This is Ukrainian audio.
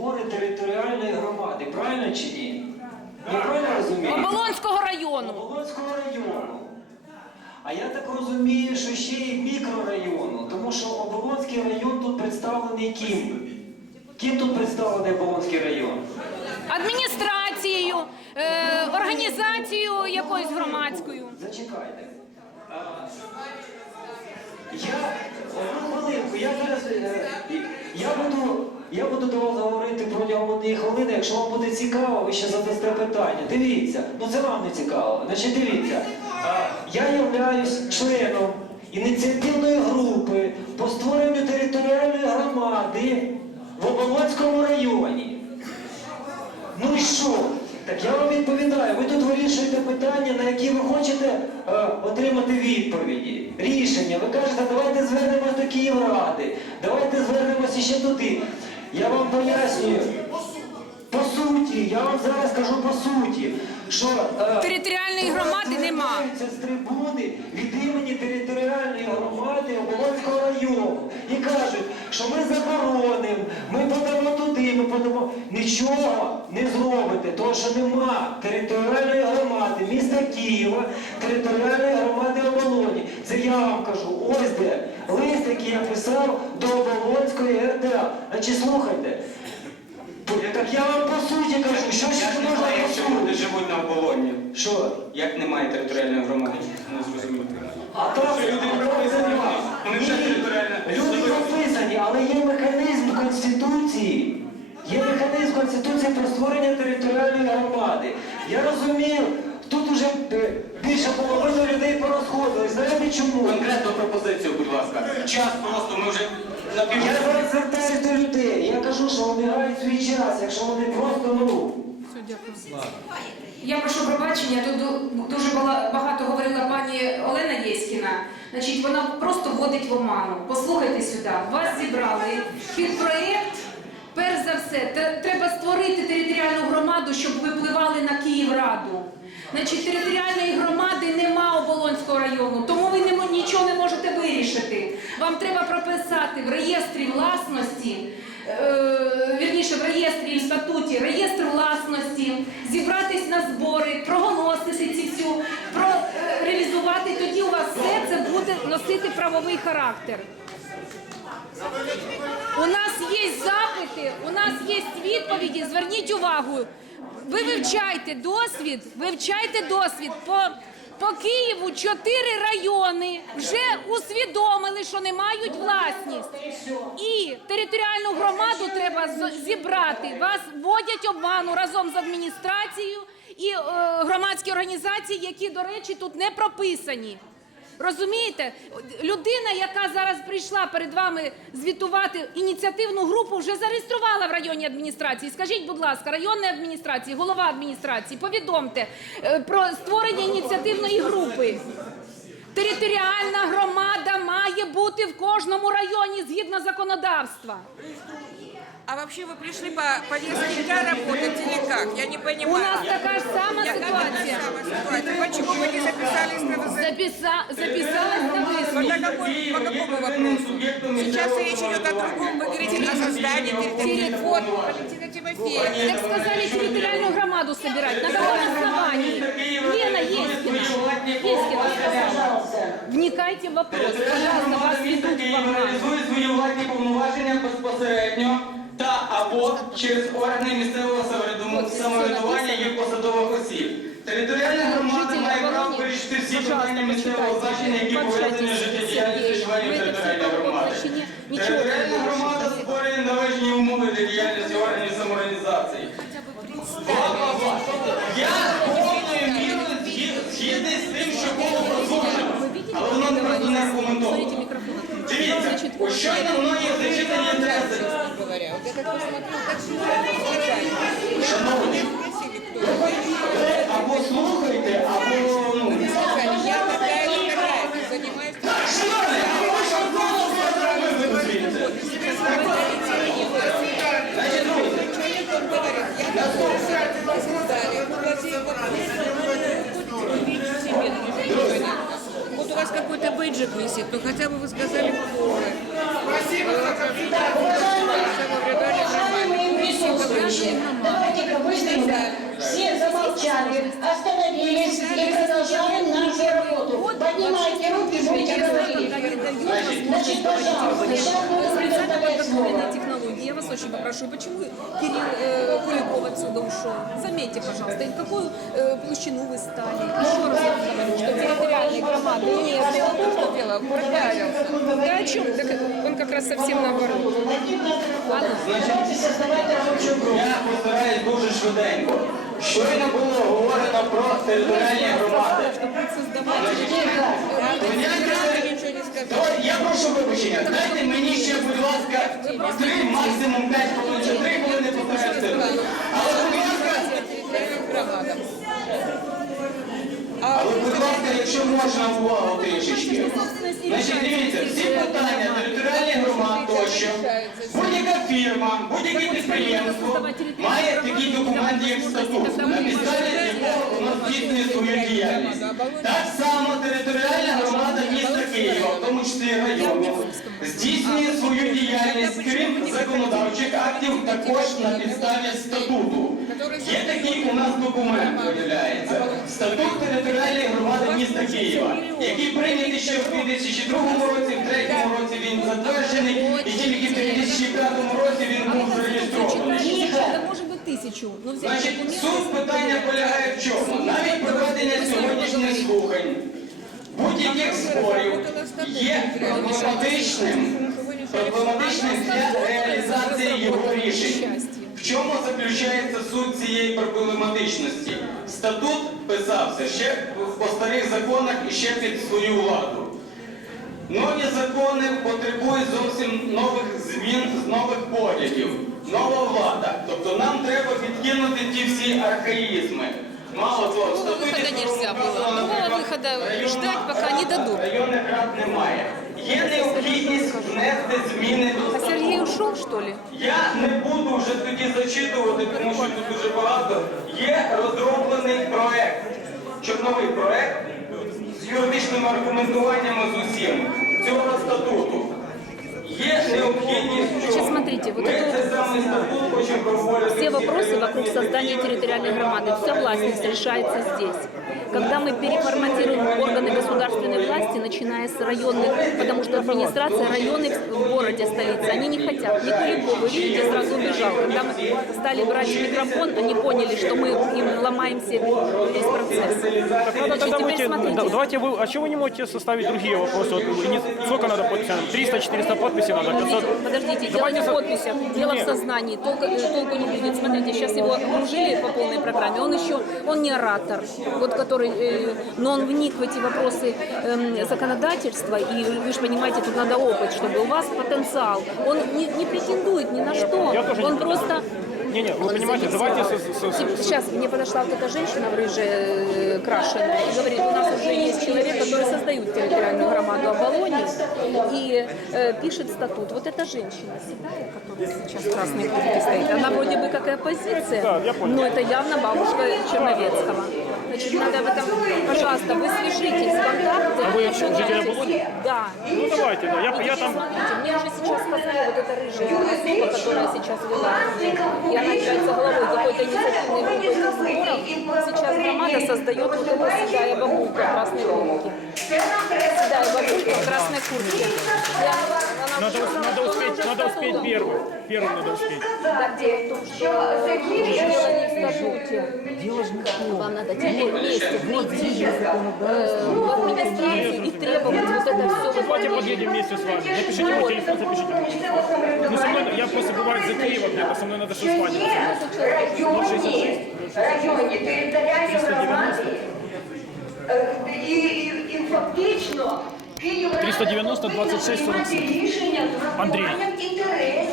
збори територіальної громади, правильно чи ні? Я правильно розумію? Оболонського району. Оболонського району. А я так розумію, що ще й мікрорайону, тому що Оболонський район тут представлений ким? Ким тут представлений Оболонський район? Адміністрацією, е, організацією якоюсь громадською. Зачекайте. А, Я одну хвилинку, я зараз е, я буду, я буду до вас говорити протягом однієї хвилини. Якщо вам буде цікаво, ви ще задасте питання. Дивіться, ну це вам не цікаво. Значить, дивіться, я являюсь членом ініціативної групи по створенню територіальної громади в Оболонському районі. Ну і що? Так я вам відповідаю, ви тут вирішуєте питання, на які ви хочете е, отримати відповіді, рішення. Ви кажете, давайте звернемось до Київради, давайте звернемося ще туди. Я вам пояснюю. По суті, я вам зараз кажу по суті, що е, Територіальної громади нема. звертаються з трибуни від імені територіальної громади Оболонського району і кажуть, що ми заборонимо, ми подамо туди, ми подамо. Нічого не зробите, тому що нема територіальної громади міста Києва, територіальної громади Оболоні. Це я вам кажу, ось де лист, який я писав до Оболонської РДА. Значить, слухайте. Так я вам по суті кажу, що ще Як можна якщо суті? люди живуть на оболоні? Що? Як немає територіальної громади? Не зрозуміло. А Що люди прописані в? Вони вже Ні. Люди прописані, але є механізм Конституції. Є механізм Конституції про створення територіальної громади. Я розумію, тут уже е, більше половини людей порозходились. Знаєте чому? Конкретну пропозицію, будь ласка. Час просто, ми вже на пів. Я зараз звертаюся до людей. Я кажу, що вони грають свій час, якщо вони просто ну. Я прошу пробачення, тут дуже багато говорила пані Олена Єськіна. Значить, вона просто вводить в оману. Послухайте сюди, вас зібрали під проєкт. Перш за все, треба створити територіальну громаду, щоб випливали на Київраду. Значить, територіальної громади нема Оболонського району, тому ви нічого не можете вирішити. Вам треба прописати в реєстрі власності е, вірніше в реєстрі і в статуті реєстр власності, зібратись на збори, проголосити ці всю, про е. Тоді у вас все це буде носити правовий характер. У нас є запити, у нас є відповіді. Зверніть увагу. Ви вивчайте досвід, вивчайте досвід. По, по Києву чотири райони вже усвідомили, що не мають власність. І територіальну громаду треба зібрати. Вас вводять обману разом з адміністрацією і е, громадські організації, які, до речі, тут не прописані. Розумієте, людина, яка зараз прийшла перед вами звітувати ініціативну групу, вже зареєструвала в районній адміністрації. Скажіть, будь ласка, районної адміністрації, голова адміністрації, повідомте е, про створення ініціативної групи. Територіальна громада має бути в кожному районі згідно законодавства. А вообще вы пришли по повестке дня работать или как? Я не У понимаю. нас така ж сама Я- ситуація. Какая самая ситуация? Почему вы не записались на ВЗ? Записа... Записалась на По, висновок. какой- по какому вопросу? Сейчас речь идет о другом. Вы говорите о создании территории. Вот, Валентина Тимофеевна. Так сказали территориальную громаду собирать. На каком основании? Лена Ескина. Ескина сказала. Вникайте в вопрос. Пожалуйста, вас ведут в обман. реалізує свої владні повноваження безпосередньо та або через органи місцевого самоврядування їх посадових осіб. Територіальна громада має право вирішити всі питання місцевого значення, які пов'язані з життєдіяльністю членів територіальної громади. Територіальна громада створює належні умови для діяльності органів самоорганізації. Я повною мірою згі- згідний з тим, що було продовжено, але воно просто не аргументовано. Дивіться, ось щойно мною я как посмотрю, как же Шановні, ви або слухайте, або ну. сказали, я такая и такая, занимаюсь... Шановні, а ви що знову ви визвіться? Значить, друзі, Человек он говорит, я такой, вы сказали, ну, во всей Вот у вас какой-то бейджик висит, но хотя бы вы взяли, остановились и продолжаем нашу работу. Поднимайте руки, будете говорить. Значит, пожалуйста, сейчас буду предоставлять слово. подготовленной технологии. Я вас очень попрошу, почему Кирилл э, Куликов отсюда ушел? Заметьте, пожалуйста, и в какую э, площину вы стали? Еще раз вам говорю, что территориальной громады нет. Что дело? Проявился. Да о чем? Так он как раз совсем наоборот. Давайте создавати робочу групу. Я постараюсь дуже швиденько. Щойно було говорено про територіальні громади. Я прошу вибачення, дайте мені ще, будь ласка, три, максимум п'ять хвилин, чи три хвилини постараюся. Але, будь ласка, але, будь ласка, якщо можна увагу трішечки. Значить, дивіться, всі питання територіальних громад тощо, фірма, будь-яке підприємство має такі документи, як статут, на підставі якого воно здійснює свою діяльність. Так само територіальна громада міста Києва, в тому числі району, здійснює свою діяльність, крім законодавчих актів, також на підставі статуту. Є такий у нас документ, виявляється, статут територіальної громади міста Києва, який прийнятий ще в 2002 році, в 2003 році він затверджений, і тільки в 2005 році він був зареєстрований. Это может быть тысячу. Но взять Значить, документы, суть питання полягає в чому? Навіть проведення сьогоднішніх слухань, будь-яких спорів є проблематичним, проблематичним для реалізації його рішень. В чому заключається суть цієї проблематичності? Статут писався ще по старих законах і ще під свою владу. Нові закони потребують зовсім нових змін, нових поглядів. Нова влада. Тобто нам треба відкинути ті всі архаїзми. Мало того, в статуті выхода нельзя было. написано, Нового наприклад, выхода районна ждать, пока не рада, дадут. Районних рад немає. Є необхідність внести зміни до А статуту. Сергей ушел, что ли? Я не буду вже тоді зачитувати, тому що тут дуже багато. Є розроблений проект, чорновий проект з юридичним аргументуванням з усім цього статуту. в Значит, чому? смотрите, вот Ми это цей самий статут хочемо проводити. Все вопросы вокруг создания территориальной громады, вся властность решается здесь. Когда мы переформатируем органы государственной власти, начиная с районных, потому что администрация районы в городе, столице, они не хотят. Ни Куликов, вы видите, сразу убежал. Когда мы стали брать микрофон, они поняли, что мы им ломаем себе весь процесс. Надо Значит, тогда да, давайте вы, а чего вы не можете составить другие вопросы? Вот, не- сколько надо подписей? 300-400 подписей надо, 500. Подождите, дело Давайте не в подписях, дело в сознании. Толку, э, толку не будет. Смотрите, сейчас его окружили по полной программе. Он еще, он не оратор, вот который, э, но он вник в эти вопросы эм, законодательства. И вы же понимаете, тут надо опыт, чтобы у вас потенциал. Он не, не претендует ни на что. Не он просто Не-не, вы Он понимаете, давайте... со- со- со- Сейчас мне подошла вот эта женщина в рыже э, крашеная и говорит, у нас уже есть человек, который создает территориальную громаду Оболони и э, пишет статут. Вот эта женщина, седая, которая сейчас в красной куртке стоит, она вроде бы как и оппозиция, Да, но это явно бабушка Черновецкого. Значит, надо в этом, пожалуйста, вы свяжитесь в контакты. А вы житель Оболони? Да. Ну давайте, да, я, Вот я теперь там... Смотрите, мне же сейчас сказали вот эта рыжая особа, которая сейчас вела. И она является головой какой-то инициативной группы этих сборов. Сейчас громада создает вот эта седая бабулька в красной куртке. Седая бабулька в красной куртке. И она- она Надо, вдруг надо нам успеть, надо статут. успеть первым. Первым надо успеть. Так дело в том, что дело не в статуте. Вам надо теперь вместе прийти э, в администрацию и требовать вот это все. Давайте подъедем вместе с вами. Запишите мой телефон, запишите мой телефон. Ну, со мной, я просто бываю за Киева где-то, со мной надо что звонить. районі, районі територіальні громади е, і, і, і фактично Київ 390 26 47. рішення з Андрій. врахуванням інтересів району.